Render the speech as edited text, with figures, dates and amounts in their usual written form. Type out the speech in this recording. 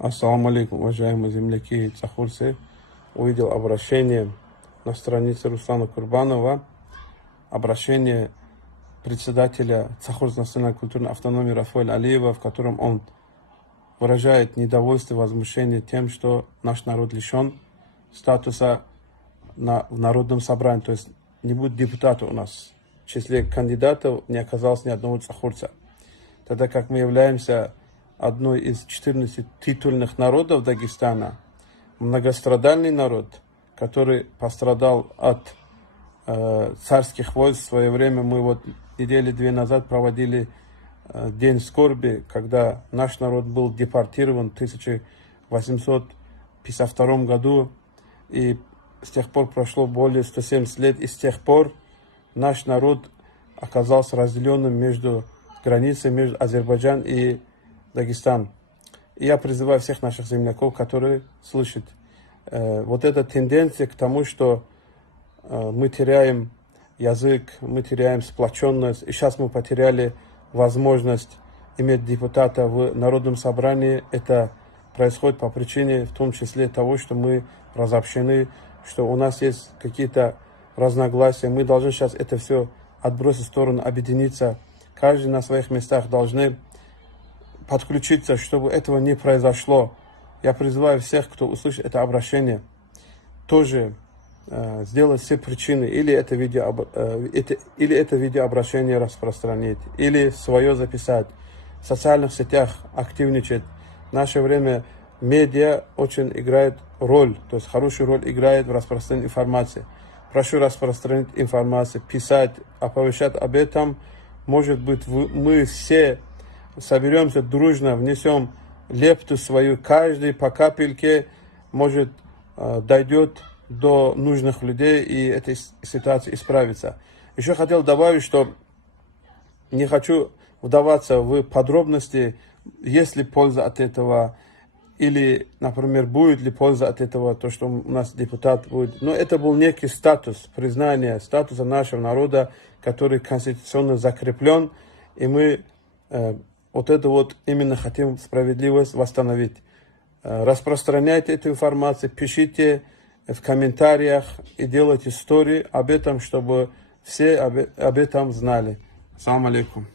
Ассаламу алейкум, уважаемые земляки и цахурсы. Увидел обращение на странице Руслана Курбанова, обращение председателя Цахурской национальной культурной автономии Рафаэля Алиева, в котором он выражает недовольство и возмущение тем, что наш народ лишен статуса в Народном собрании, то есть не будет депутата у нас. В числе кандидатов не оказалось ни одного цахурца. Тогда как мы являемся одной из 14 титульных народов Дагестана, многострадальный народ, который пострадал от царских войск. В свое время мы недели 2 назад проводили день скорби, когда наш народ был депортирован в 1852 году, и с тех пор прошло более 170 лет, и с тех пор наш народ оказался разделенным между границей между Азербайджан и Дагестан. И я призываю всех наших земляков, которые слышат эта тенденция к тому, что мы теряем язык, мы теряем сплоченность, и сейчас мы потеряли возможность иметь депутата в Народном собрании. Это происходит по причине, в том числе, того, что мы разобщены, что у нас есть какие-то разногласия. Мы должны сейчас это все отбросить в сторону, объединиться. Каждый на своих местах должны подключиться, чтобы этого не произошло. Я призываю всех, кто услышит это обращение, тоже сделать все причины, или это видеообращение распространить, или свое записать, в социальных сетях активничать. В наше время медиа очень играет роль, то есть хорошую роль играет в распространении информации. Прошу распространить информацию, писать, оповещать об этом. Может быть, мы все соберемся дружно, внесем лепту свою, каждый по капельке, может, дойдет до нужных людей, и эта ситуация исправится. Еще хотел добавить, что не хочу вдаваться в подробности, есть ли польза от этого, или, например, будет ли польза от этого, то, что у нас депутат будет. Но это был некий статус, признание статуса нашего народа, который конституционно закреплен, и мы именно хотим справедливость восстановить. Распространяйте эту информацию, пишите в комментариях и делайте истории об этом, чтобы все об этом знали. Ассаламу алейкум.